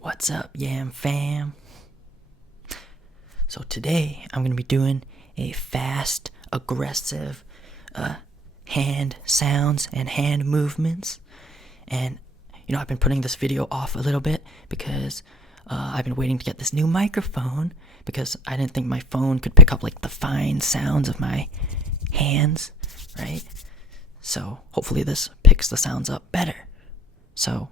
What's up, Yam Fam? So today I'm going to be doing a fast, aggressive hand sounds and hand movements. And, I've been putting this video off a little bit because I've been waiting to get this new microphone because I didn't think my phone could pick up like the fine sounds of my hands, right? So hopefully this picks the sounds up better. So,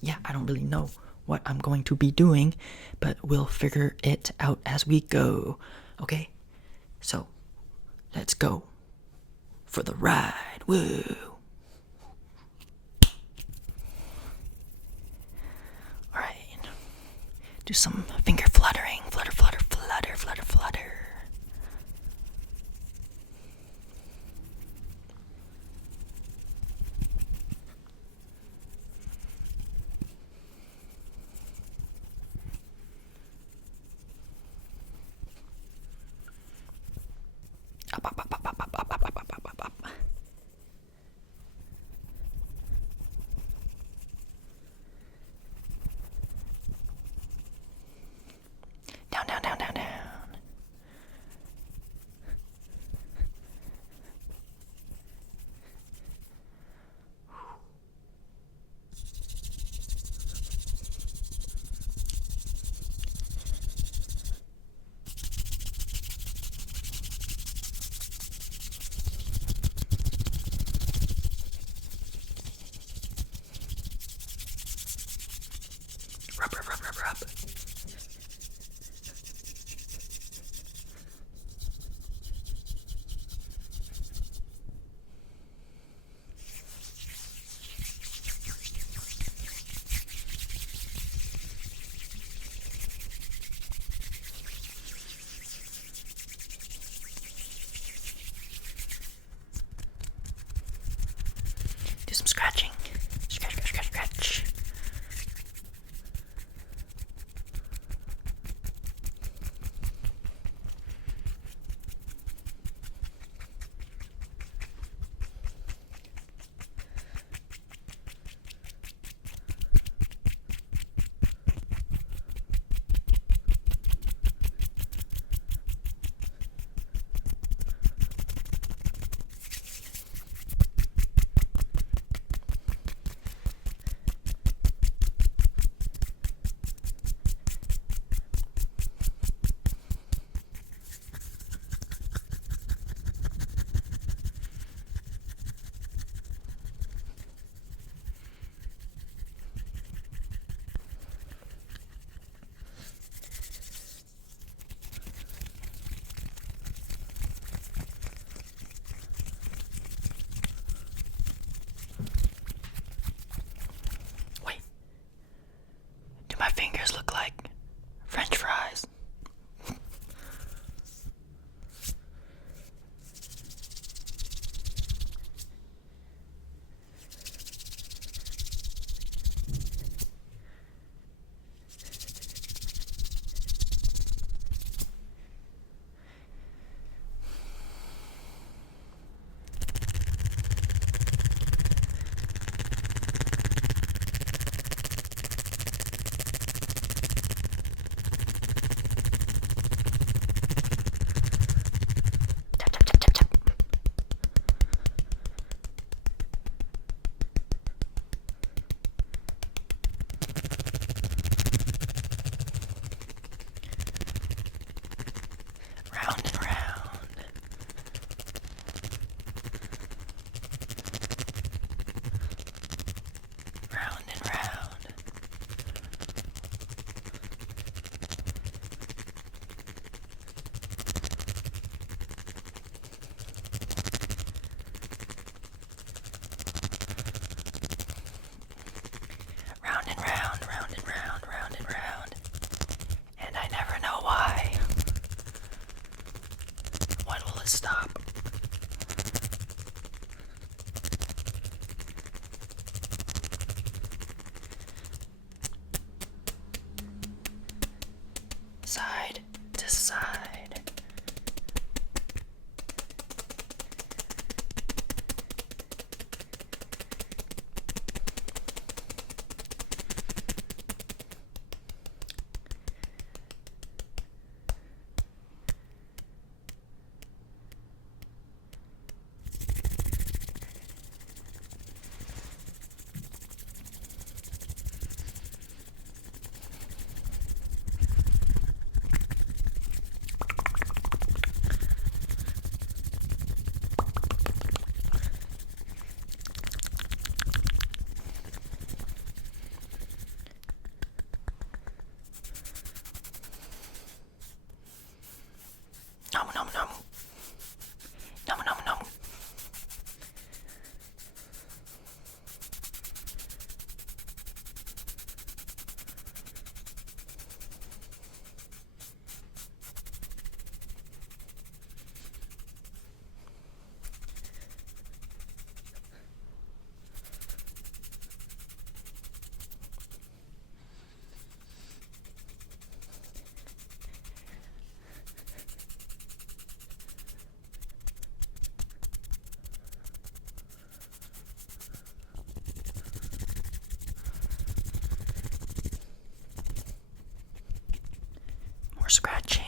yeah, I don't really know what I'm going to be doing, but we'll figure it out as we go, okay? So, let's go for the ride. Woo! Alright, do some finger fluttering. Flutter, flutter, flutter, flutter, flutter. Up, up, up, up, up, up, up, up, up, up, up, up. Down, down, down, down, down. scratching.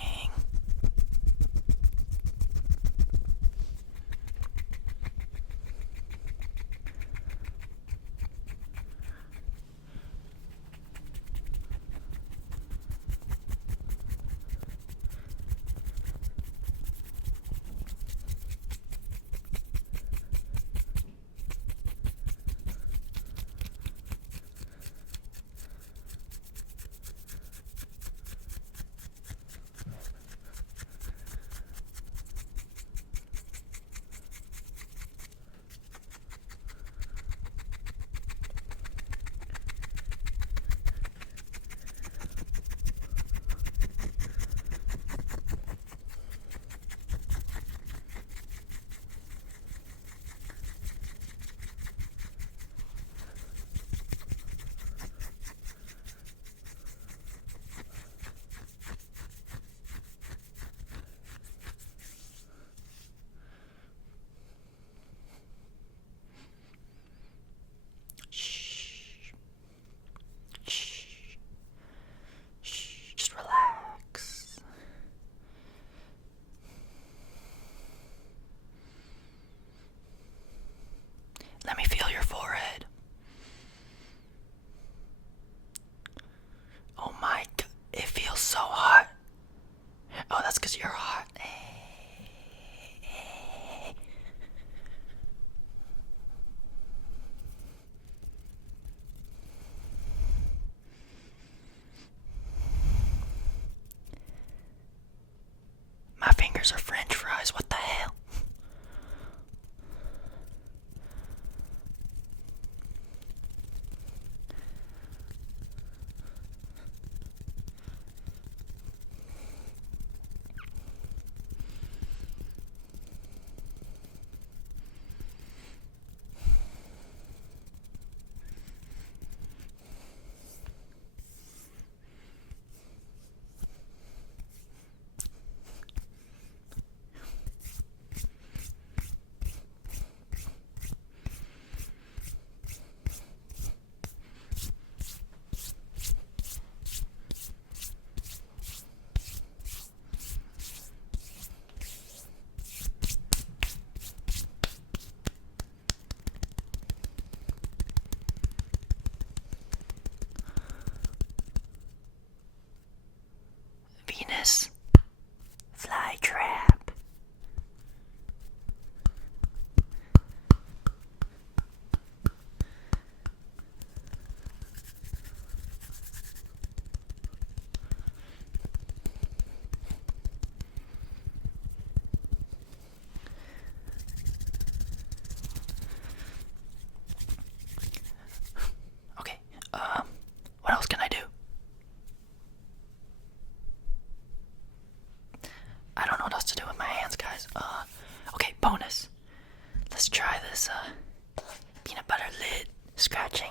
Just relax. Let me feel your forehead. Oh my god, it feels so hot. Oh, that's because you're hot. My fingers are French fries. What the hell? Venus flytrap. Okay, what else can I do? I don't know what else to do with my hands, guys. Okay, bonus. Let's try this, peanut butter lid scratching.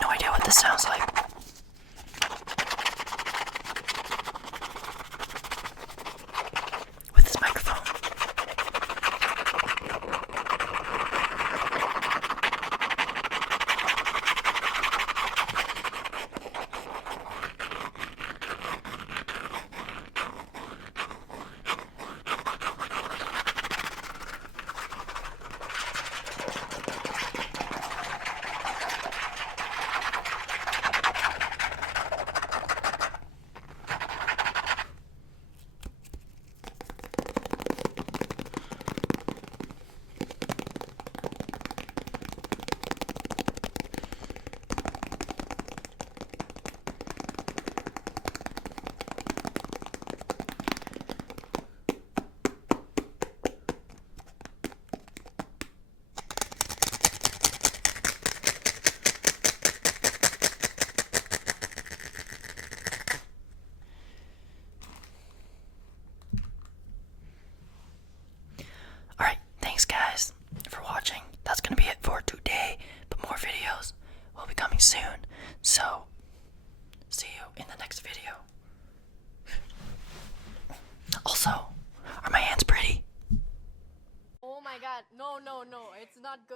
No idea what this sounds like. With this microphone. not good.